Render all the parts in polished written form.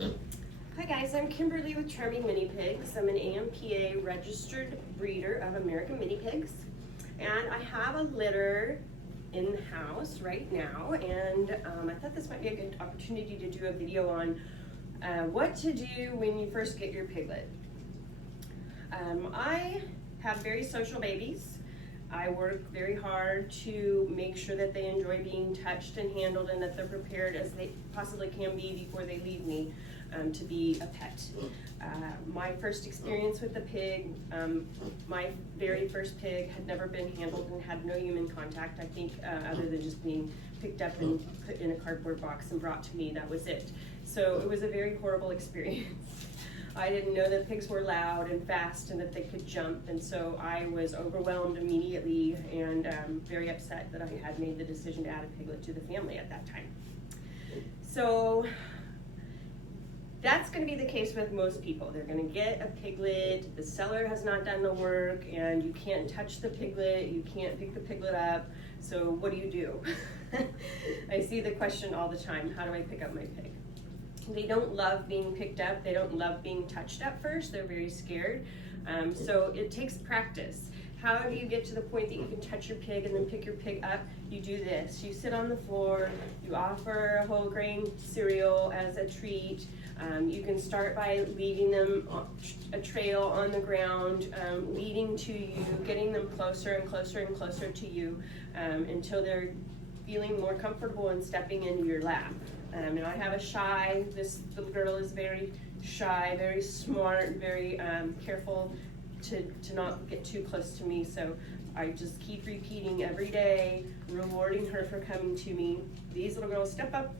Hi guys, I'm Kimberly with Charming Mini Pigs. I'm an AMPA registered breeder of American mini pigs, and I have a litter in the house right now, and I thought this might be a good opportunity to do a video on what to do when you first get your piglet. I have very social babies. I work very hard to make sure that they enjoy being touched and handled and that they're prepared as they possibly can be before they leave me to be a pet. My first experience with the pig, my very first pig had never been handled and had no human contact, I think, other than just being picked up and put in a cardboard box and brought to me. That was it. So it was a very horrible experience. I didn't know that pigs were loud and fast and that they could jump, and so I was overwhelmed immediately and very upset that I had made the decision to add a piglet to the family at that time. So that's going to be the case with most people. They're going to get a piglet, the seller has not done the work, and you can't touch the piglet, you can't pick the piglet up, so what do you do? I see the question all the time, how do I pick up my pig? They don't love being picked up, they don't love being touched at first, they're very scared, so it takes practice. How do you get to the point that you can touch your pig and then pick your pig up? You do this, you sit on the floor, you offer a whole grain cereal as a treat. You can start by leaving them a trail on the ground, leading to you, getting them closer and closer and closer to you until they're feeling more comfortable and stepping into your lap. And I have this little girl is very shy, very smart, very careful to not get too close to me. So I just keep repeating every day, rewarding her for coming to me. These little girls, step up,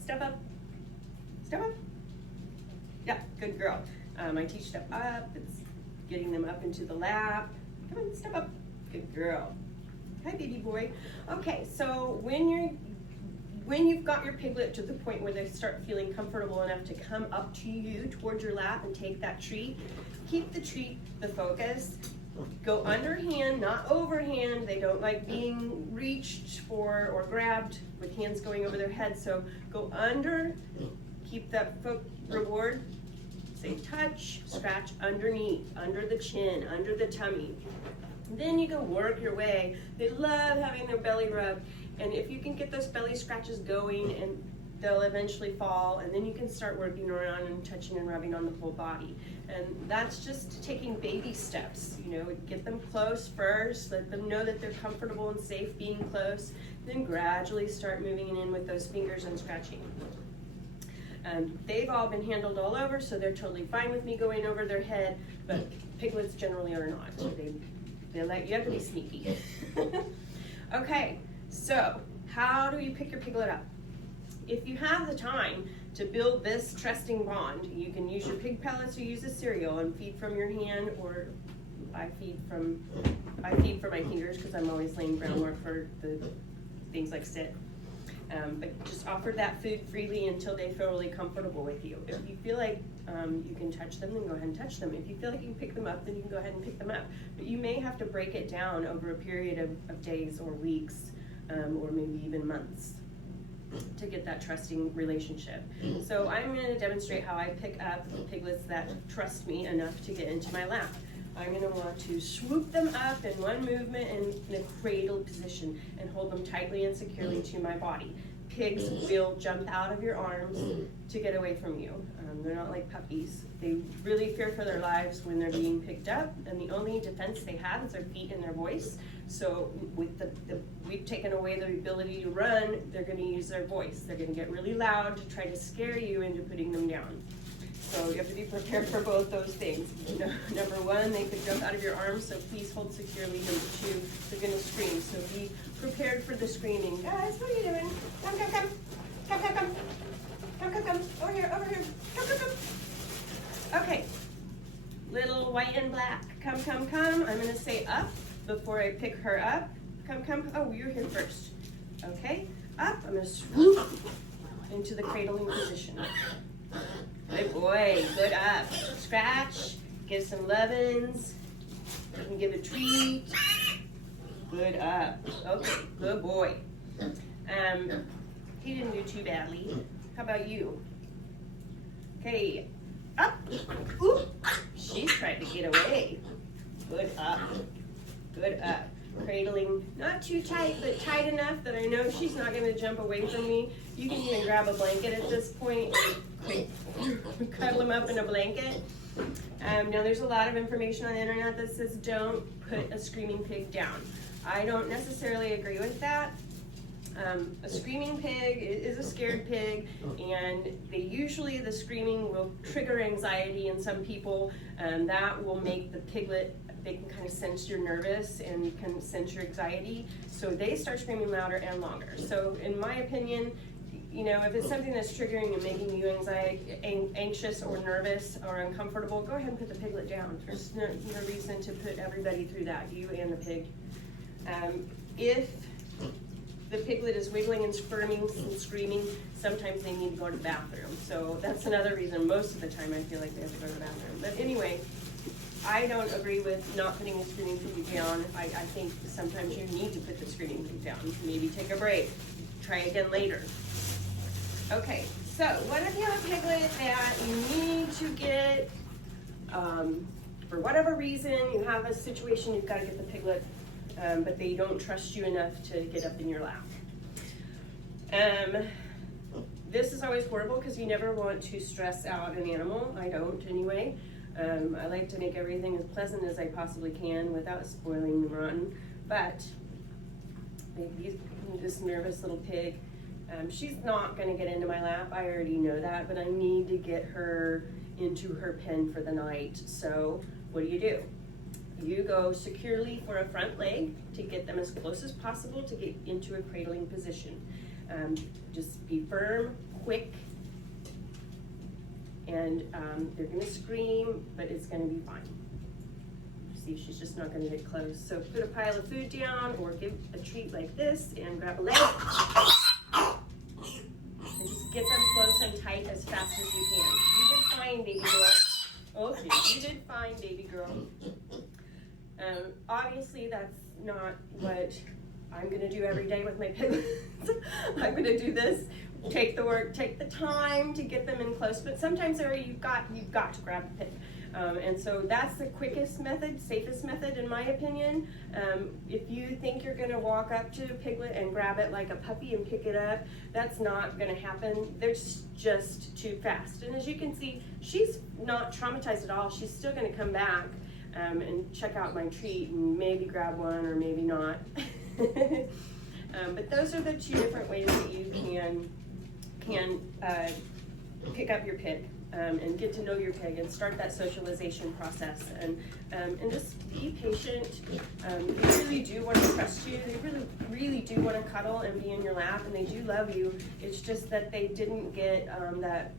step up, step up. Yeah, good girl. I teach step up, it's getting them up into the lap. Come on, step up, good girl. Hi, baby boy. Okay, so when you've got your piglet to the point where they start feeling comfortable enough to come up to you towards your lap and take that treat, keep the treat the focus. Go underhand, not overhand. They don't like being reached for or grabbed with hands going over their head. So go under, keep that reward. Say touch, scratch underneath, under the chin, under the tummy. Then you can work your way. They love having their belly rubbed. And if you can get those belly scratches going, and they'll eventually fall, and then you can start working around and touching and rubbing on the whole body. And that's just taking baby steps, you know, get them close first, let them know that they're comfortable and safe being close, then gradually start moving in with those fingers and scratching. They've all been handled all over, so they're totally fine with me going over their head, but piglets generally are not. You have to be sneaky. Okay. So, how do you pick your piglet up? If you have the time to build this trusting bond, you can use your pig pellets or use a cereal and feed from your hand, or I feed from my fingers because I'm always laying groundwork for the things like sit. But just offer that food freely until they feel really comfortable with you. If you feel like you can touch them, then go ahead and touch them. If you feel like you can pick them up, then you can go ahead and pick them up. But you may have to break it down over a period of days or weeks. Or maybe even months to get that trusting relationship. So I'm going to demonstrate how I pick up the piglets that trust me enough to get into my lap. I'm going to want to swoop them up in one movement in a cradle position and hold them tightly and securely to my body. Pigs will jump out of your arms to get away from you. They're not like puppies. They really fear for their lives when they're being picked up, and the only defense they have is their feet and their voice. So with we've taken away their ability to run, they're going to use their voice. They're going to get really loud to try to scare you into putting them down. So you have to be prepared for both those things. Number one, they could jump out of your arms, so please hold securely. Number two, they're going to scream, so be prepared for the screaming. Guys, what are you doing? Come, come, come. Come, come, come. Come, come, come. Over here, over here. Come, come, come. Okay. Little white and black. Come, come, come. I'm going to say up before I pick her up. Come, come. Oh, you're here first. Okay. Up. I'm going to swoop into the cradling position. Good boy. Good up. Scratch. Give some lovin's. You can give a treat. Good up. Okay. Good boy. He didn't do too badly. How about you? Okay, up. Ooh, she's trying to get away. Good up. Good up. Cradling, not too tight, but tight enough that I know she's not going to jump away from me. You can even grab a blanket at this point and cuddle them up in a blanket. Now there's a lot of information on the internet that says don't put a screaming pig down. I don't necessarily agree with that. A screaming pig is a scared pig, and the screaming will trigger anxiety in some people, and that will make the piglet, they can kind of sense you're nervous and can sense your anxiety, so they start screaming louder and longer. So in my opinion, you know, if it's something that's triggering and making you anxious or nervous or uncomfortable, go ahead and put the piglet down. There's no reason to put everybody through that, you and the pig. If the piglet is wiggling and squirming and screaming, sometimes they need to go to the bathroom. So that's another reason most of the time I feel like they have to go to the bathroom. But anyway, I don't agree with not putting the screaming pig down. I think sometimes you need to put the screaming pig down. Maybe take a break, try again later. Okay, so what if you have a piglet that you need to get, for whatever reason, you have a situation, you've got to get the piglet, but they don't trust you enough to get up in your lap. This is always horrible because you never want to stress out an animal. I don't anyway. I like to make everything as pleasant as I possibly can without spoiling the rotten. But this nervous little pig, she's not going to get into my lap. I already know that, but I need to get her into her pen for the night. So what do? You go securely for a front leg to get them as close as possible to get into a cradling position. Just be firm, quick, and they're going to scream, but it's going to be fine. See, she's just not going to get close. So put a pile of food down or give a treat like this and grab a leg. And just get them close and tight as fast as you can. You did fine, baby girl. Okay, you did fine, baby girl. Obviously, that's not what I'm going to do every day with my piglets. I'm going to do this, take the work, take the time to get them in close, but sometimes you've got to grab the pig. And so that's the quickest method, safest method in my opinion. If you think you're going to walk up to a piglet and grab it like a puppy and pick it up, that's not going to happen. They're just too fast. And as you can see, she's not traumatized at all. She's still going to come back and check out my treat and maybe grab one or maybe not. But those are the two different ways that you can pick up your pig and get to know your pig and start that socialization process, and just be patient. They really do want to trust you. They really do want to cuddle and be in your lap, and they do love you. It's just that they didn't get that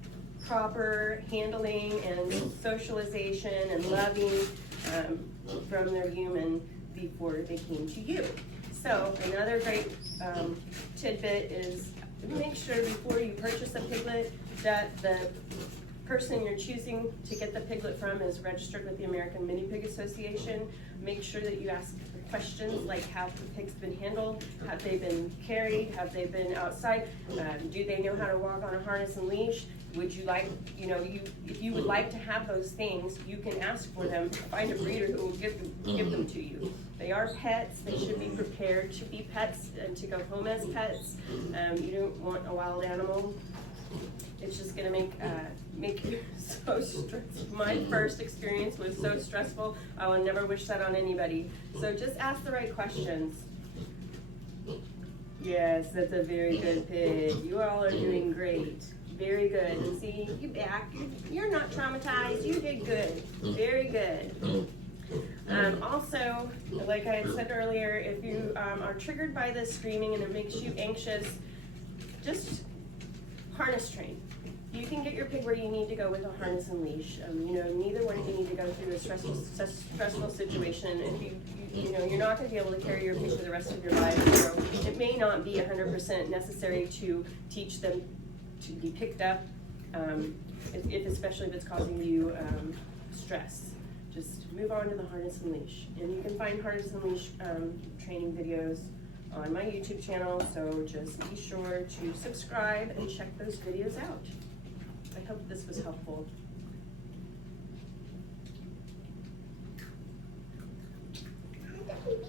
proper handling and socialization and loving from their human before they came to you. So another great tidbit is make sure before you purchase a piglet that the person you're choosing to get the piglet from is registered with the American Mini Pig Association. Make sure that you ask questions like, have the pigs been handled? Have they been carried? Have they been outside? Do they know how to walk on a harness and leash? Would you like, if you would like to have those things, you can ask for them. Find a breeder who will give them to you. They are pets. They should be prepared to be pets and to go home as pets. You don't want a wild animal. It's just going to make you so stressful. My first experience was so stressful. I will never wish that on anybody. So just ask the right questions. Yes, that's a very good pig. You all are doing great. Very good. And see, you back. You're not traumatized. You did good. Very good. Also, like I had said earlier, if you are triggered by this screaming and it makes you anxious, just harness train. You can get your pig where you need to go with a harness and leash. Neither one of you need to go through a stressful situation. If you're not going to be able to carry your pig for the rest of your life. So it may not be 100% necessary to teach them to be picked up, especially if it's causing you stress. Just move on to the harness and leash. And you can find harness and leash training videos on my YouTube channel, so just be sure to subscribe and check those videos out. I hope this was helpful. The baby